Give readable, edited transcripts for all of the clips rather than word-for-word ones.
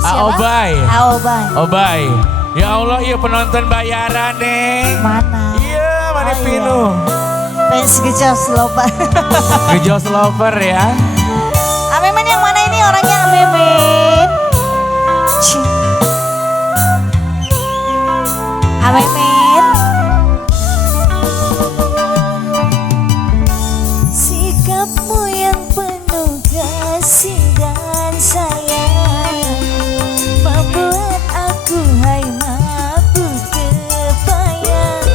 Aobay. Aobay. Obay. Ya Allah, iya penonton bayaran nih. Mana? Iya, mana Oh, Pinu. Fans Gejos Lover. Gejos Lover ya. Amemen yang mana ini orangnya Amemen? Amemen. Sikapmu yang penuh kasih dan sayang membuat aku hai mabuk kepayang.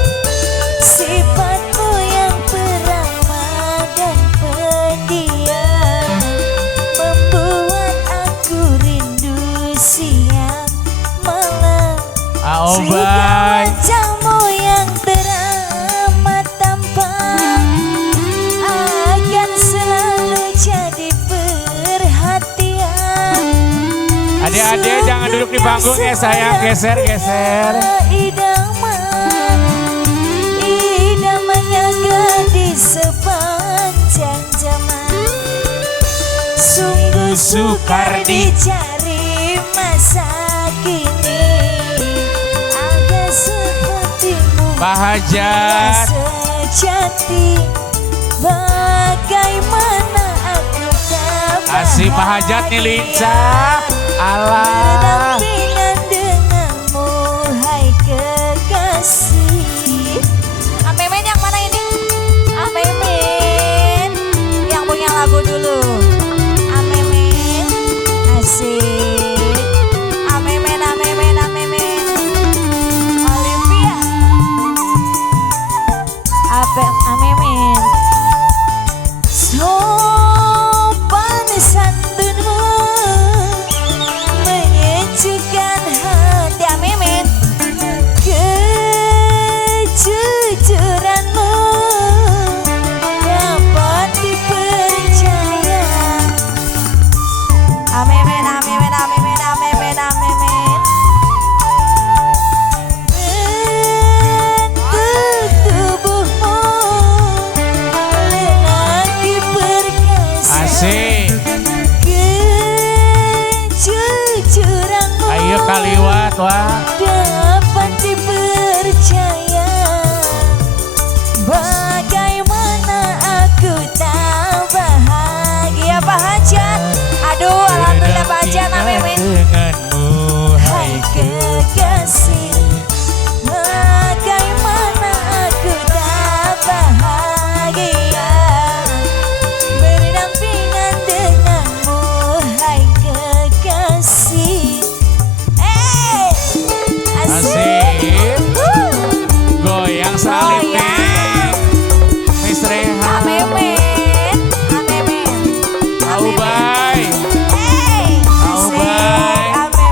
Sifatmu yang peramah dan pendiam membuat aku rindu siang malam. Aobay. Wajahmu yang teramat tampan akan selalu jadi perhatian. Adik-adik jangan duduk di panggung ya sayang, geser-geser. Idaman, idamannya gadis sepanjang zaman. Sungguh sukar dicari masa kini. Ada sepertimu Pak Hajat. sejati. Bagaimana aku dapat Asih Pak Hajat nih lincah. Allah. berdampingan denganmu hai kekasih. Amemen yang mana ini? Amemen yang punya lagu dulu. Amemen asik. Amemen, amemen, amemen. Olivia. Amemen. Sopan santunmu menyejukkan hati. Amemen. Kejujuranmu dapat dipercaya. Amemen, amemen, amemen, amemen, amemen. Bentuk tubuhmu lelaki perkasa. Asik. Kejujuranmu Ayo kaliwat wah. dapat dipercaya. Bagaimana aku tak bahagia. Pak Hajat. Aduh, alhamdulillah Pak Hajat. Amemen. Denganmu Hai kekasih, bagaimana aku tak bahagia berdampingan denganmu hai kekasih. Asik. Asik. Goyang salib nih. Miss Rehan. Amemen, amemen, Aobay. Aobay. Aobay.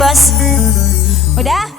bos. Udah?